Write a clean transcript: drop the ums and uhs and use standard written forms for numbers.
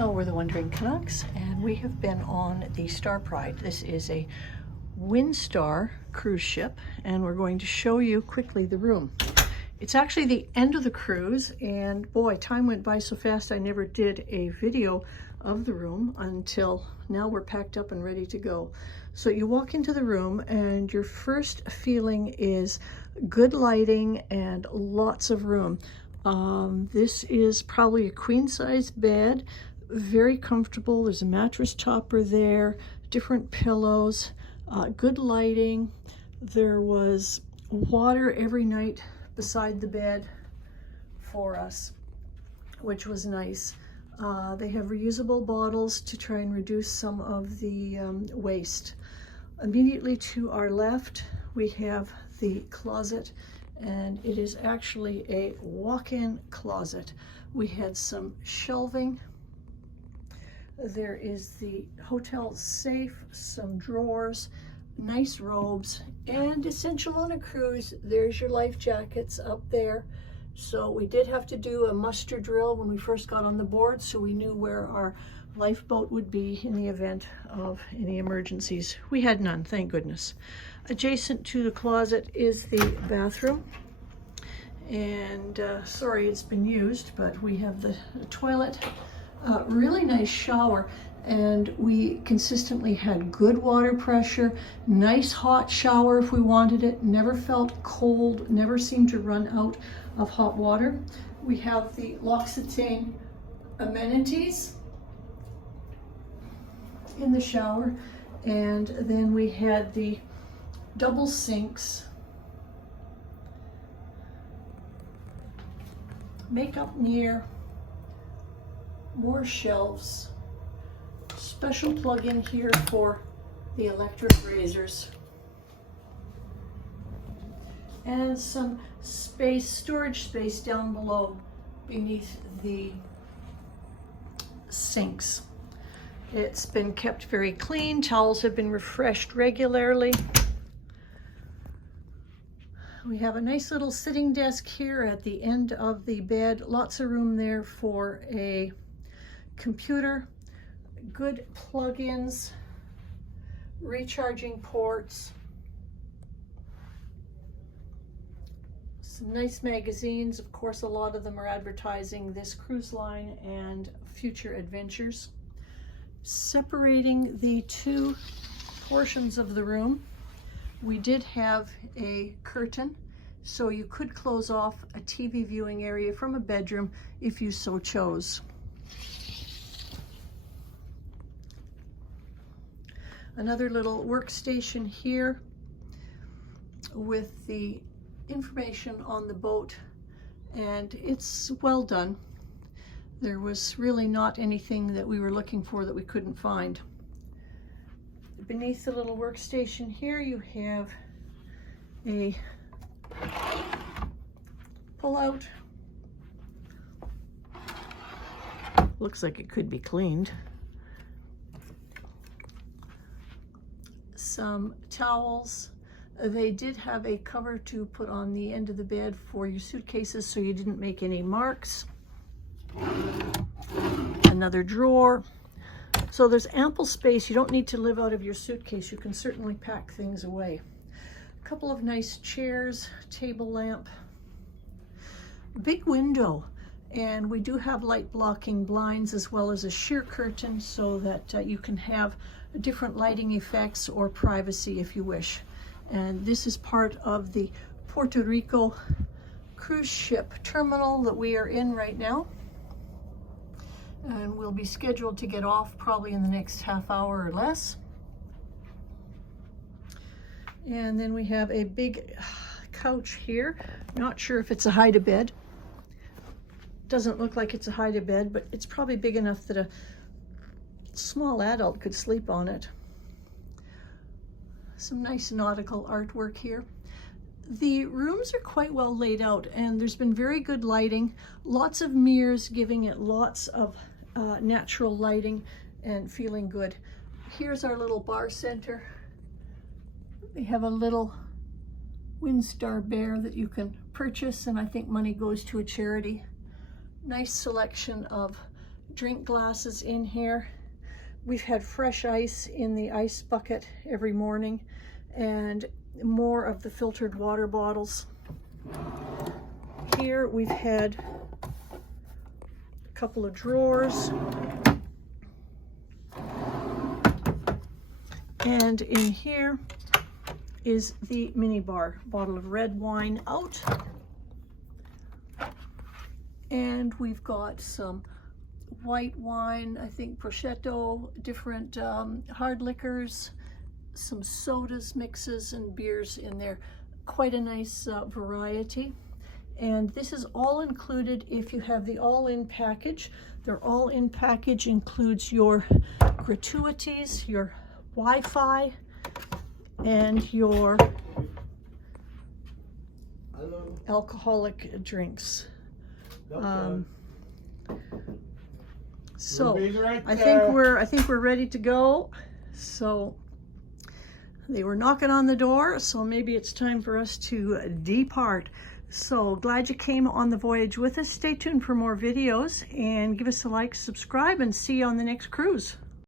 Oh, we're the Wandering Canucks, and we have been on the Star Pride. This is a Windstar cruise ship, and we're going to show you quickly the room. It's actually the end of the cruise, and boy, time went by so fast I never did a video of the room until now. We're packed up and ready to go. So you walk into the room and your first feeling is good lighting and lots of room. This is probably a queen-size bed, very comfortable. There's a mattress topper there, different pillows, good lighting. There was water every night beside the bed for us, which was nice. They have reusable bottles to try and reduce some of the waste. Immediately to our left, we have the closet, and it is actually a walk-in closet. We had some shelving. There is the hotel safe, some drawers, nice robes, and essential on a cruise, there's your life jackets up there. So we did have to do a muster drill when we first got on the board, so we knew where our lifeboat would be in the event of any emergencies. We had none, thank goodness. Adjacent to the closet is the bathroom. And sorry it's been used, but we have the toilet, really nice shower, and we consistently had good water pressure, nice hot shower if we wanted it, never felt cold, never seemed to run out of hot water. We have the L'Occitane amenities in the shower, and then we had the double sinks, makeup mirror, more shelves, special plug-in here for the electric razors, and some space, storage space down below beneath the sinks. It's been kept very clean. Towels have been refreshed regularly. We have a nice little sitting desk here at the end of the bed. Lots of room there for a computer, good plug-ins, recharging ports, some nice magazines. Of course, a lot of them are advertising this cruise line and future adventures. Separating the two portions of the room, we did have a curtain, so you could close off a TV viewing area from a bedroom if you so chose. Another little workstation here with the information on the boat, and it's well done. There was really not anything that we were looking for that we couldn't find. Beneath the little workstation here, you have a pull-out. Looks like it could be cleaned. Some towels. They did have a cover to put on the end of the bed for your suitcases so you didn't make any marks. Another drawer. So there's ample space. You don't need to live out of your suitcase. You can certainly pack things away. A couple of nice chairs, table lamp, big window, and we do have light blocking blinds as well as a sheer curtain so that you can have different lighting effects or privacy if you wish. And this is part of the Puerto Rico cruise ship terminal that we are in right now. And we'll be scheduled to get off probably in the next half hour or less. And then we have a big couch here. Not sure if it's a hide-a-bed. Doesn't look like it's a hide-a-bed, but it's probably big enough that a small adult could sleep on it. Some nice nautical artwork here. The rooms are quite well laid out, and there's been very good lighting, lots of mirrors giving it lots of natural lighting and feeling good. Here's our little bar center. They have a little Windstar bear that you can purchase, and I think money goes to a charity. Nice selection of drink glasses in here. We've had fresh ice in the ice bucket every morning, and more of the filtered water bottles. Here we've had a couple of drawers. And in here is the mini bar, bottle of red wine out. And we've got some white wine, I think prosciutto, different hard liquors, some sodas, mixes, and beers in there. Quite a nice variety. And this is all included if you have the all-in package. Their all-in package includes your gratuities, your Wi-Fi, and your alcoholic drinks. So I think we're ready to go. So they were knocking on the door, so maybe it's time for us to depart. So glad you came on the voyage with us. Stay tuned for more videos and give us a like, subscribe, and see you on the next cruise.